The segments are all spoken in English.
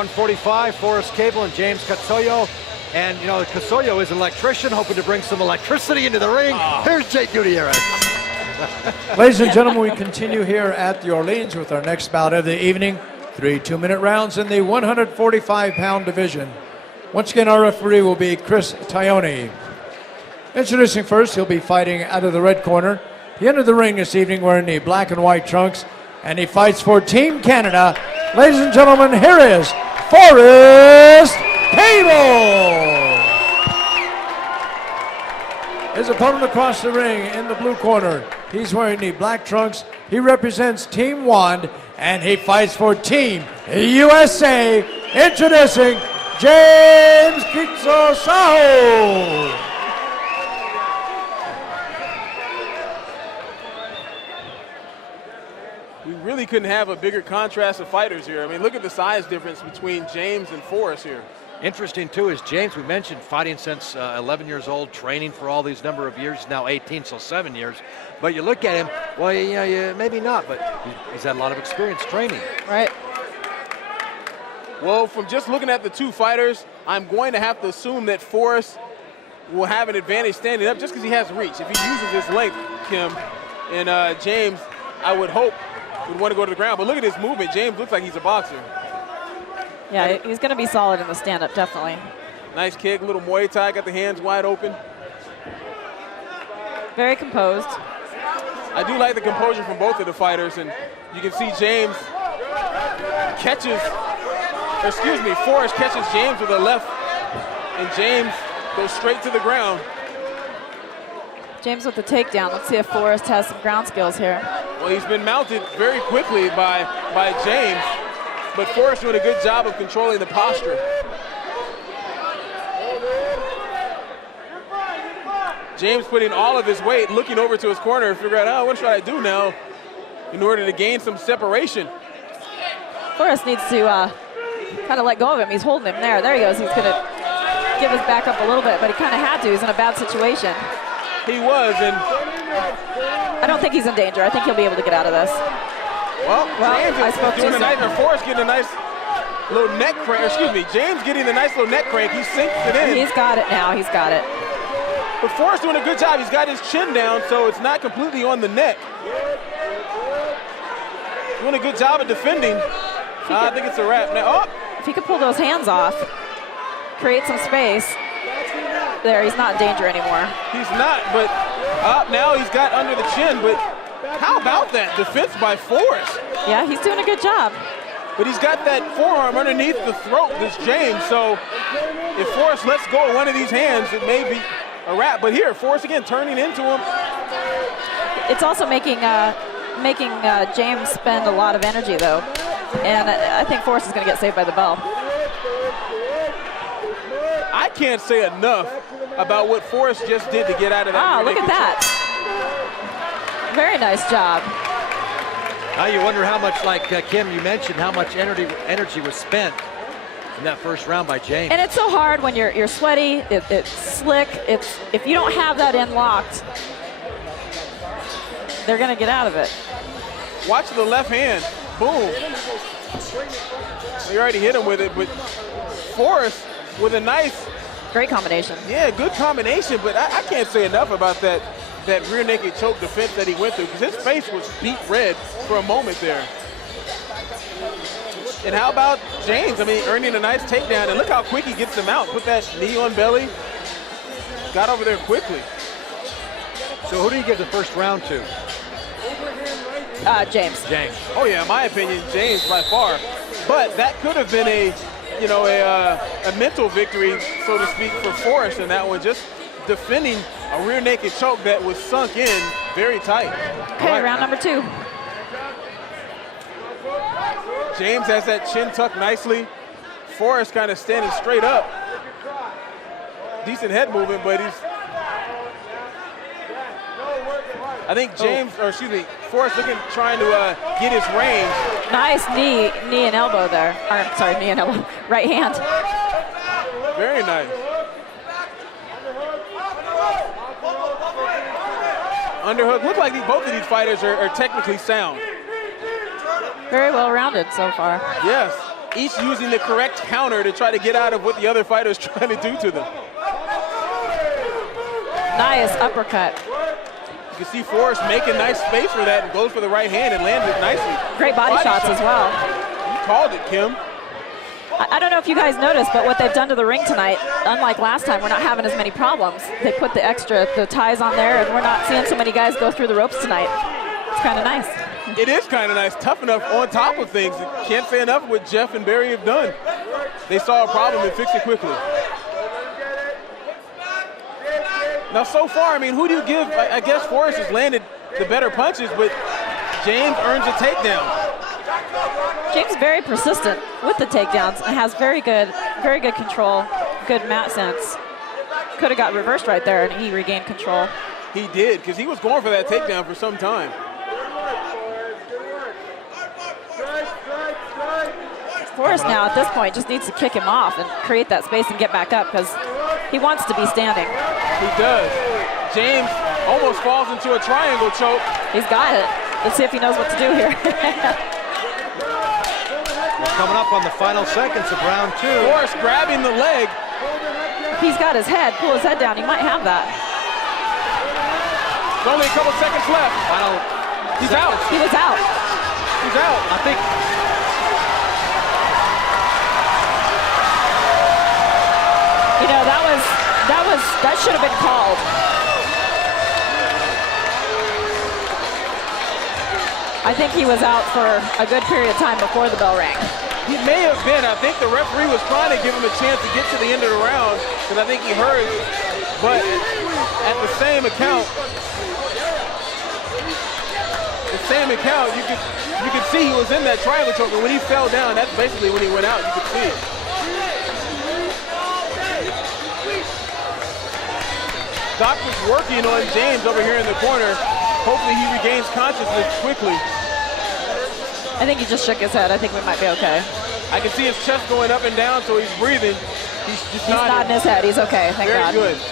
145, Forrest Cable and James Katsoyo. And, you know, Katsoyo is an electrician, hoping to bring some electricity into the ring. Here's Jake Gutierrez. Ladies and gentlemen, we continue here at the Orleans with our next bout of the evening. 3 2-minute rounds in the 145-pound division. Once again, our referee will be Chris Tione. Introducing first, he'll be fighting out of the red corner. He entered the ring this evening wearing the black and white trunks, and he fights for Team Canada. Ladies and gentlemen, here is Forrest Cable. His opponent across the ring in the blue corner, he's wearing the black trunks. He represents Team Wand, and he fights for Team USA. Introducing James Kyotosaho. We really couldn't have a bigger contrast of fighters here. I mean, look at the size difference between James and Forrest here. Interesting, too, is James, we mentioned, fighting since 11 years old, training for all these number of years, now 18, so 7 years. But you look at him, well, you know, maybe not, but he's had a lot of experience training. Right. Well, from just looking at the two fighters, I'm going to have to assume that Forrest will have an advantage standing up just because he has reach. If he uses his length, Kim, and James, I would hope, would want to go to the ground. But look at his movement. James looks like he's a boxer. Yeah, he's going to be solid in the stand-up, definitely. Nice kick, little Muay Thai, got the hands wide open. Very composed. I do like the composure from both of the fighters, and you can see James Forrest catches James with a left, and James goes straight to the ground. James with the takedown. Let's see if Forrest has some ground skills here. Well, he's been mounted very quickly by James, but Forrest doing a good job of controlling the posture. James putting all of his weight, looking over to his corner, figure out, oh, what should I do now in order to gain some separation? Forrest needs to kind of let go of him. He's holding him there. There he goes. He's going to give his back up a little bit, but he kind of had to. He's in a bad situation. He was, and I don't think he's in danger. I think he'll be able to get out of this. Well James is doing a nice, or Forrest getting a nice little neck crank, excuse me, James getting a nice little neck crank. He sinks it in. He's got it now. He's got it. But Forrest doing a good job. He's got his chin down, so it's not completely on the neck. Doing a good job of defending. I think it's a wrap now. Oh. If he could pull those hands off, create some space. There, he's not in danger anymore. He's not, but now he's got under the chin, but how about that defense by Forrest? Yeah, he's doing a good job. But he's got that forearm underneath the throat, this James, so if Forrest lets go of one of these hands, it may be a wrap. But here, Forrest again turning into him. It's also making James spend a lot of energy, though. And I think Forrest is going to get saved by the bell. I can't say enough about what Forrest just did to get out of that. Ah, look at that. Very nice job. Now you wonder how much, like Kim, you mentioned, how much energy was spent in that first round by James. And it's so hard when you're sweaty, it's slick. If you don't have that in locked, they're going to get out of it. Watch the left hand. Boom. He already hit him with it, but Forrest with a nice. Great combination. Yeah, good combination, but I can't say enough about that rear naked choke defense that he went through, because his face was beet red for a moment there. And how about James? I mean, earning a nice takedown, and look how quick he gets him out. Put that knee on belly. Got over there quickly. So who do you give the first round to? James. James. Oh yeah, in my opinion, James by far. But that could have been a mental victory, so to speak, for Forrest in that one. Just defending a rear naked choke that was sunk in very tight. Okay, round number 2. James has that chin tucked nicely. Forrest kind of standing straight up. Decent head movement, but I think Forrest trying to get his range. Nice knee and elbow there. Knee and elbow. Right hand. Very nice. Underhook. Look like both of these fighters are technically sound. Very well rounded so far. Yes. each using the correct counter to try to get out of what the other fighter is trying to do to them. Nice uppercut. You can see Forrest making nice space for that and goes for the right hand and lands it nicely. Great body shots as well. You called it, Kim. I don't know if you guys noticed, but what they've done to the ring tonight, unlike last time, we're not having as many problems. They put the ties on there, and we're not seeing so many guys go through the ropes tonight. It's kind of nice. It is kind of nice. Tough-N-Uff on top of things. Can't say enough what Jeff and Barry have done. They saw a problem and fixed it quickly. Now, so far, I mean, who do you give? I guess Forrest has landed the better punches, but James earns a takedown. James very persistent with the takedowns and has very good control, good mat sense. Could have got reversed right there, and he regained control. He did, because he was going for that takedown for some time. Forrest now at this point just needs to kick him off and create that space and get back up because he wants to be standing. He does. James almost falls into a triangle choke. He's got it. Let's see if he knows what to do here. We're coming up on the final seconds of round 2. Forrest grabbing the leg. If he's got his head, pull his head down, he might have that. There's only a couple seconds left. He's out. He was out. He's out. I think. You know, that should have been called. I think he was out for a good period of time before the bell rang. He may have been. I think the referee was trying to give him a chance to get to the end of the round because I think he heard. But at the same account, you could see he was in that triangle choke. And when he fell down, that's basically when he went out. You could see it. Doctor's working on James over here in the corner. Hopefully he regains consciousness quickly. I think he just shook his head. I think we might be okay. I can see his chest going up and down, so he's breathing. He's nodding his head. He's okay, thank God. Very good.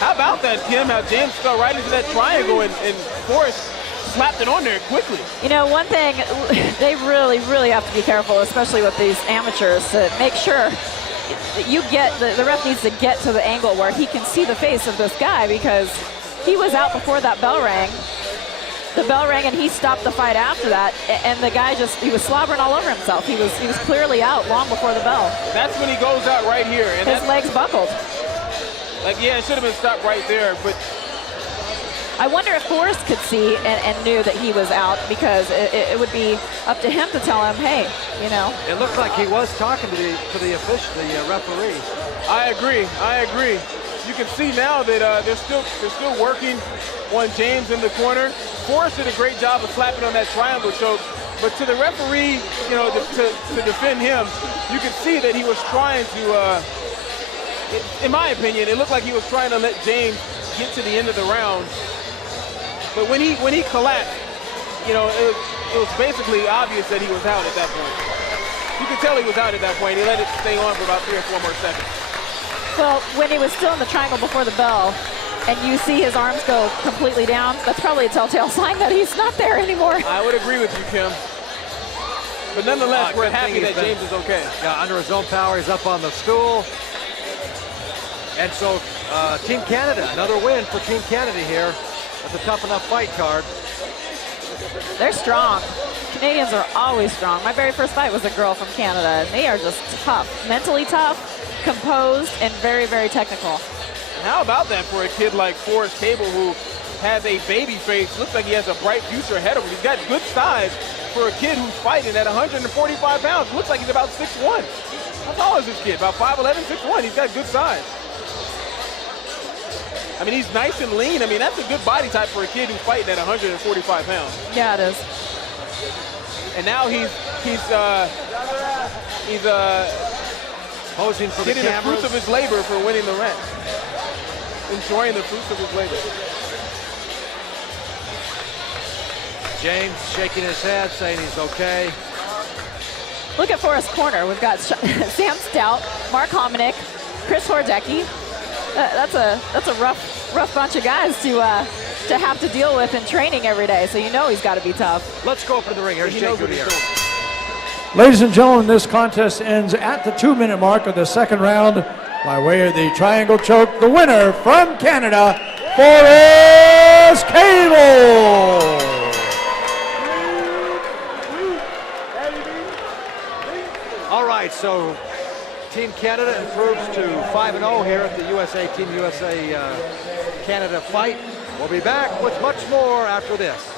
How about that, Kim? How James fell right into that triangle and Forrest slapped it on there quickly. You know, one thing, they really, really have to be careful, especially with these amateurs, to make sure you get, the ref needs to get to the angle where he can see the face of this guy because he was out before that bell rang. The bell rang and he stopped the fight after that, and the guy he was slobbering all over himself. He was clearly out long before the bell. That's when he goes out right here. And his legs buckled. Like, yeah, it should have been stopped right there, but. I wonder if Forrest could see and knew that he was out because it would be up to him to tell him, hey, you know. It looked like he was talking to the official, the referee. I agree. You can see now that they're still working on James in the corner. Forrest did a great job of slapping on that triangle choke, but to the referee, you know, to defend him, you can see that he was trying to, in my opinion, it looked like he was trying to let James get to the end of the round. But when he collapsed, you know, it was basically obvious that he was out at that point. You could tell he was out at that point. He let it stay on for about 3 or 4 more seconds. Well, when he was still in the triangle before the bell, and you see his arms go completely down, that's probably a telltale sign that he's not there anymore. I would agree with you, Kim. But nonetheless, we're happy that James is okay. Yeah, under his own power, he's up on the stool. And so, Team Canada, another win for Team Canada here at the Tough-N-Uff fight card. They're strong. Canadians are always strong. My very first fight was a girl from Canada, and they are just tough. Mentally tough, composed, and very, very technical. How about that for a kid like Forrest Cable, who has a baby face, looks like he has a bright future ahead of him. He's got good size for a kid who's fighting at 145 pounds. Looks like he's about 6'1". How tall is this kid? About 5'11", 6'1". He's got good size. I mean, he's nice and lean. I mean, that's a good body type for a kid who's fighting at 145 pounds. Yeah, it is. And now he's posing for getting the the fruits of his labor for winning the round. Enjoying the fruits of his labor. James shaking his head, saying he's okay. Look at Forrest's corner. We've got Sam Stout, Mark Hominick, Chris Hordecki. That's a rough bunch of guys to have to deal with in training every day. So you know he's got to be tough. Let's go up to the ring. Here's Jake Gutierrez. Ladies and gentlemen, this contest ends at the 2-minute mark of the second round by way of the triangle choke. The winner from Canada, Forrest Cable. All right, so Team Canada improves to 5-0 here at the Team USA Canada fight. We'll be back with much more after this.